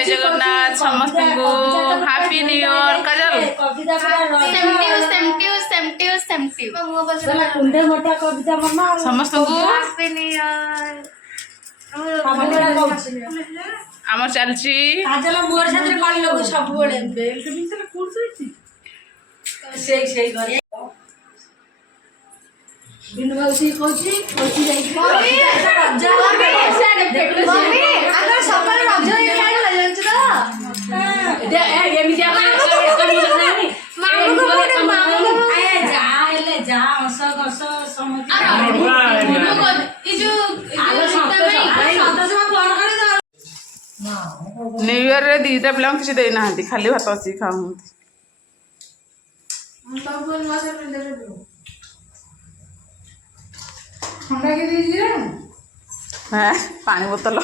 जय जगन्नाथ समस्त को हैप्पी न्यू ईयर काजल समस्त को हैप्पी न्यू ईयर आम चलची काजल मोर साथे पानी लगो सब बळे बेल्ट बिंतले कुरसुची से गरे बिन मौसी कोची जाई मम्मी रज मम्मी आगर सकाळ रज हे खाइ लजन्छ त दे एमिति आगर मामु आए जा एले जा हस गस समति न्यू ईयर रे दीटा पिला किसी देना खाली भात अच्छी खाऊ पानी बोतल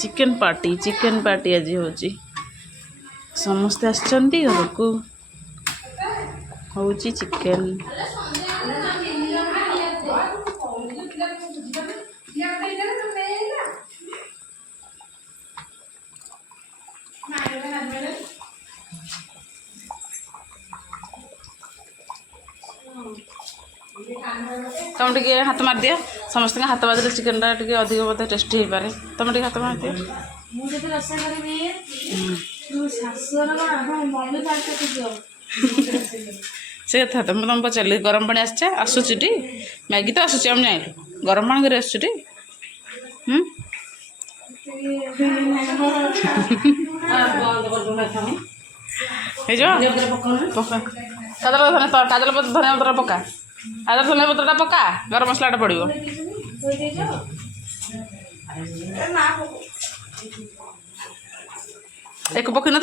चिकेन पार्टी आज हो समस्ते आसचंती घर को हूँ चिकेन तुम टे हाथ मार दिया समस्त हाथ बाजरे चिकेन टा अधिक बोधे टेस्टी हो पारे तुम टे हाथ मार दिया से कथा तुम तुम पचारि गरम पानी आसूची मैगी तो आसूची आम जाइलु गरम पानी कर आसूटी काजल धनिया पत्र पका काजल धनिया पत्रटा पका गरम मसलाटा पड़ो एक पकई ना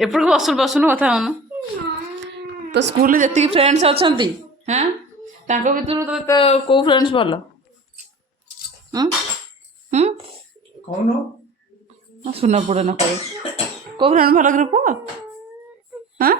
एपड़ को बसुन बसुन कथा हूँ तो स्कूल जी फ्रेंड्स अच्छा हाँ भर तो कौ फ्रेंड्स भल सुना पड़े ना कह कौ फ्रेंड भल ग्रुप हाँ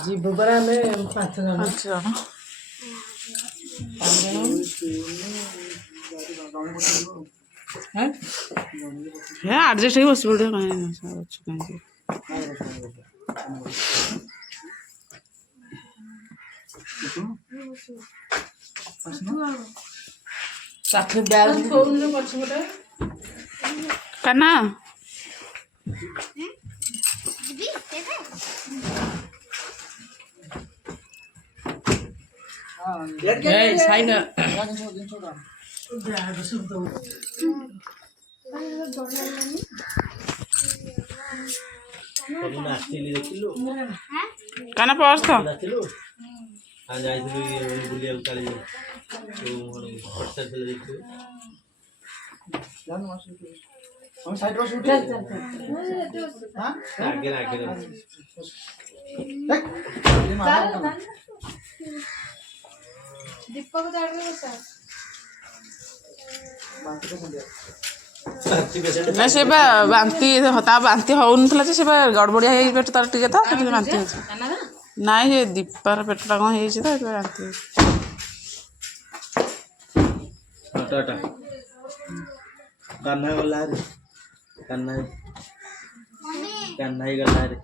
जीव बरा में 5 जन एडजस्ट हो बस पड़े कना काना पर्स तो दीपक ना से बांती हता बांती होउन थला से गड़बड़िया हे पेट तार टिके था बांती हो नाइ ये दीपार पेटटा कौन है तो बांती टाटा कान्हा गला रे कान्हा ही गला रे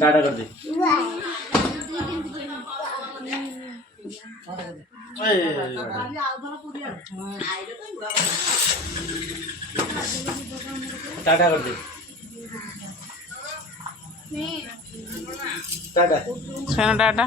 टाटा कर दे टाटा कर दे टाटा ସେନ ଟାଟା